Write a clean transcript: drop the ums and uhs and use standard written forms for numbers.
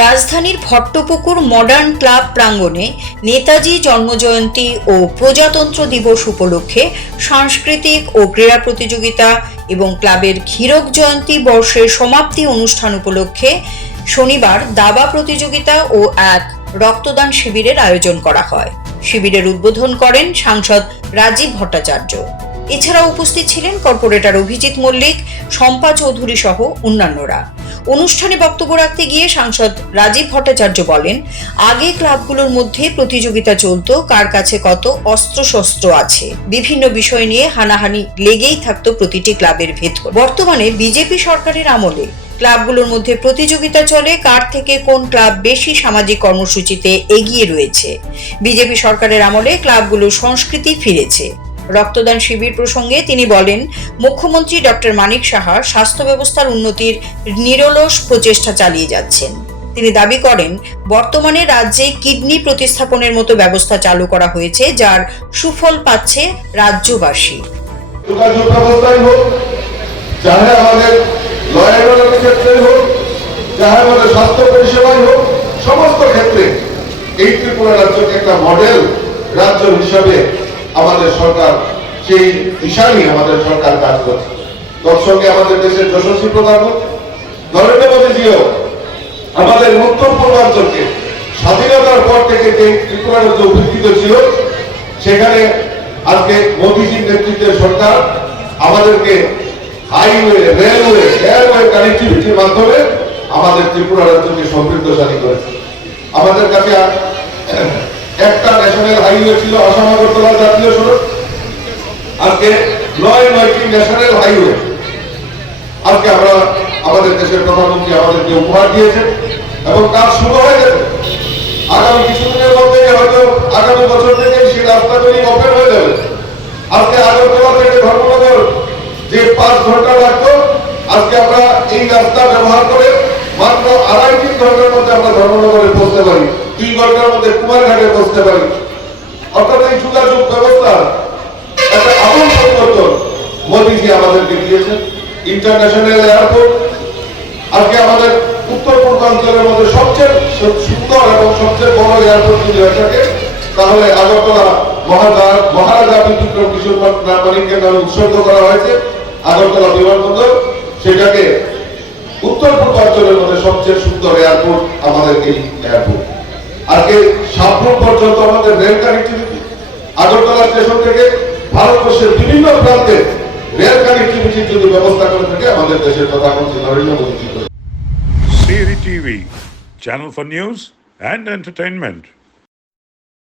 রাজধানীর Bhattapukur modern club প্রাঙ্গণে নেতাজি জন্মজয়ন্তী ও প্রজাতন্ত্র দিবস উপলক্ষে সাংস্কৃতিক ও ক্রীড়া প্রতিযোগিতা এবং ক্লাবের হীরক জয়ন্তী বর্ষের সমাপ্তি অনুষ্ঠান উপলক্ষে শনিবার দাবা প্রতিযোগিতা ও এক রক্তদান শিবিরের আয়োজন করা হয়। শিবিরের উদ্বোধন করেন সাংসদ রাজীব ভট্টাচার্য। এছাড়াও উপস্থিত ছিলেন কর্পোরেটর অভিজিৎ মল্লিক, শম্পা চৌধুরী সহ অন্যান্যরা। অনুষ্ঠানে বক্তব্য রাখতে গিয়ে সাংসদ রাজীব ভট্টাচার্য বলেন, আগে ক্লাবগুলোর মধ্যে প্রতিযোগিতা চলত কার কাছে কত অস্ত্রশস্ত্র আছে, বিভিন্ন বিষয় নিয়ে হানাহানি লেগেই থাকতো প্রতিটি ক্লাবের ভেতর। বর্তমানে বিজেপি সরকারের আমলে ক্লাবগুলোর মধ্যে প্রতিযোগিতা চলে কার থেকে কোন ক্লাব বেশি সামাজিক কর্মসূচিতে এগিয়ে রয়েছে। বিজেপি সরকারের আমলে ক্লাবগুলোর সংস্কৃতি ফিরেছে। রক্তদান শিবির প্রসঙ্গে তিনি বলেন, মুখ্যমন্ত্রী ডক্টর মানিক সাহা স্বাস্থ্য ব্যবস্থার উন্নতির নিরলস প্রচেষ্টা চালিয়ে যাচ্ছেন। তিনি দাবি করেন, বর্তমানে রাজ্যে কিডনি প্রতিস্থাপনের মতো ব্যবস্থা চালু করা হয়েছে, যার সুফল পাচ্ছে রাজ্যবাসী। যোগাযোগ ব্যবস্থাই হোক, চাহে আমাদের লয়ারের ক্ষেত্রে হোক, চাহে আমাদের স্বাস্থ্য পরিষেবাই হোক, সমস্ত ক্ষেত্রে এই ত্রিপুরা রাজ্যকে একটা মডেল রাজ্য হিসাবে আমাদের সরকার সেই দিশাই আমাদের সরকার কাজ করছে। তৎসঙ্গে আমাদের দেশের যশস্বী প্রধানমন্ত্রী নরেন্দ্র মোদীজিও আমাদের উত্তর পূর্বাঞ্চলকে স্বাধীনতার পর থেকে যে ত্রিপুরা রাজ্য উপস্থিত ছিল, সেখানে আজকে মোদীজির নেতৃত্বের সরকার আমাদেরকে হাইওয়ে, রেলওয়ে, এয়ারওয়ে কানেক্টিভিটির মাধ্যমে আমাদের ত্রিপুরা রাজ্যকে সমৃদ্ধশালী করেছে। আমাদের কাছে একটা ন্যাশনাল হাইওয়ে ছিল আসাম আগরতলা জাতীয় সড়ক, আজকে 9টি ন্যাশনাল হাইওয়ে আজকে আমরা আমাদের দেশের প্রধানমন্ত্রী আমাদেরকে উপহার দিয়েছেন এবং কাজ শুরু হয়ে গেছে। আগামী কিছুদিনের মধ্যে হয়তো আগামী বছর থেকে সেই রাস্তাগুলি ওপেন হয়ে যাবে। আজকে আগরতলা থেকে ধর্মনগর যে 5 ঘন্টা লাগতো, আজকে আমরা এই রাস্তা ব্যবহার করে মাত্র 2.5-3 ঘন্টার মধ্যে আমরা ধর্মনগরে পৌঁছতে পারি, 2 ঘন্টার মধ্যে কুমারঘাটে পৌঁছতে পারি। অর্থাৎ এই যোগাযোগ ব্যবস্থা একটা আমূল পরিবর্তন মোদীজি আমাদেরকে দিয়েছেন। ইন্টারন্যাশনাল এয়ারপোর্ট আজকে আমাদের উত্তর পূর্বাঞ্চলের মধ্যে সবচেয়ে সুন্দর এবং সবচেয়ে বড় এয়ারপোর্ট যদি হয়ে থাকে, তাহলে আগরতলা মহারাজা বিক্রম কিশোর মানিককে নামে উৎসর্গ করা হয়েছে আগরতলা বিমানবন্দর। সেটাকে উত্তর পূর্বাঞ্চলের মধ্যে সবচেয়ে সুন্দর এয়ারপোর্ট আমাদের এই এয়ারপোর্ট। আজকে সাবরুম পর্যন্ত আমাদের রেল কানেক্টিভিটি, আগরতলা স্টেশন থেকে ভারতবর্ষের বিভিন্ন প্রান্তে রেল কানেক্টিভিটির যদি ব্যবস্থা করে থাকে আমাদের দেশের প্রধানমন্ত্রী Narendra Modi. CERI TV, channel for news and entertainment.